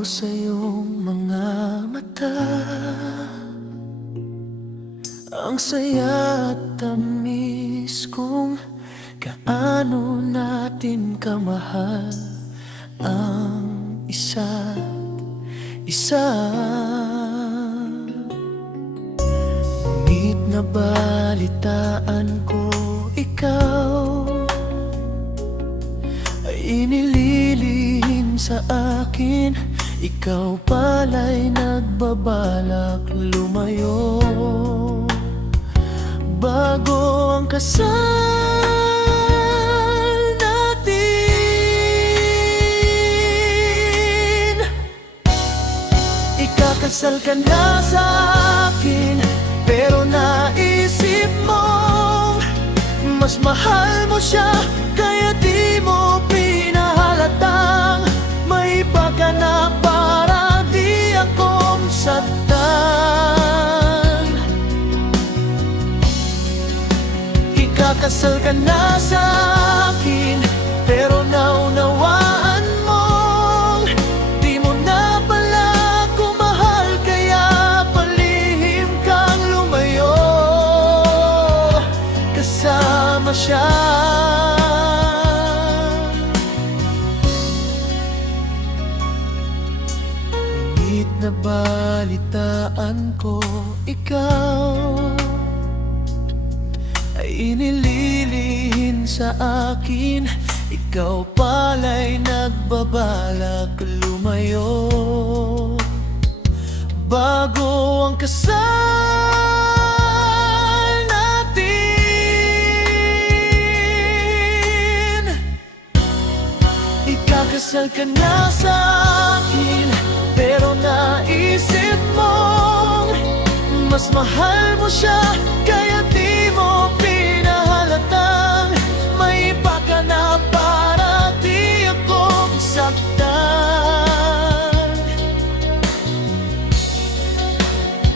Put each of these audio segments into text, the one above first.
ko sa iyong mga mata. Ang saya at tamis kung gaano natin kamahal ang isa't isa. Ngunit nabalitaan ko ikaw ay inililihim sa akin. Ikaw pala'y nagbabalak lumayo bago ang kasal natin. Ikakasal ka na sa akin, pero naisip mong mas mahal mo siya, kaya di mo pinahalatang may iba ka na para di akong saktan. Ikakasal ka na sa akin, pero naunawaan mong di mo na pala ko mahal, kaya palihim kang lumayo kasama siya. Ngunit nabalitaan ko ikaw ay inililihim sa akin. Ikaw pala'y nagbabalak lumayo bago ang kasal natin. Ikakasal ka na sa akin, pero naisip mong mas mahal mo siya, kaya di mo pinahalatang may iba ka na para di ako saktan.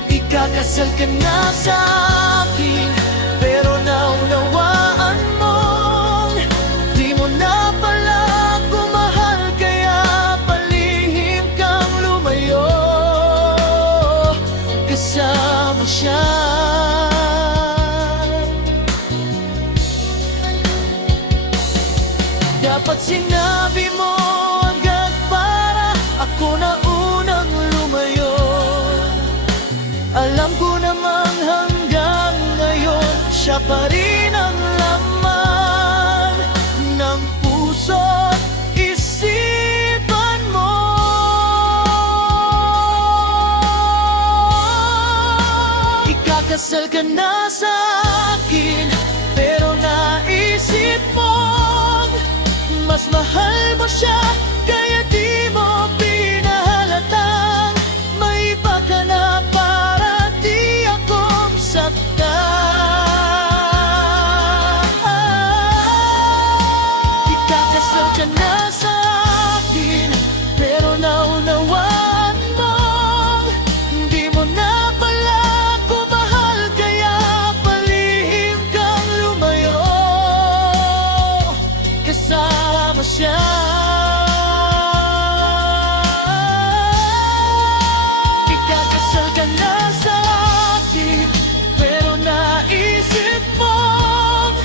Ikakasal ka na sa akin, pero naunawaan mong di mo na pala ako mahal, kaya palihim kang lumayo kasama siya. Dapat sinabi mo agad para ako na unang lumayo. Alam ko namang hanggang ngayon siya pa rin ang laman ng puso't isipan mo. Ikakasal ka na sa akin, pero naisip mong mas mahal mo siya, kaya di mo pinahalatang may iba ka na para di akong saktan. Ikakasal ka na sa akin, pero naunawaan mong di mo na pala ako mahal, kaya palihim kang lumayo kasama siya. Ikakasal ka na sa akin, pero naisip mong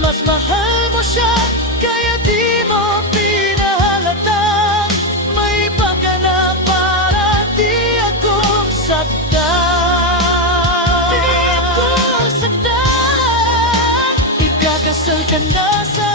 mas mahal mo siya, kaya di mo pinahalatang may iba ka na para di akong saktan. Di akong saktan. Ikakasal ka na sa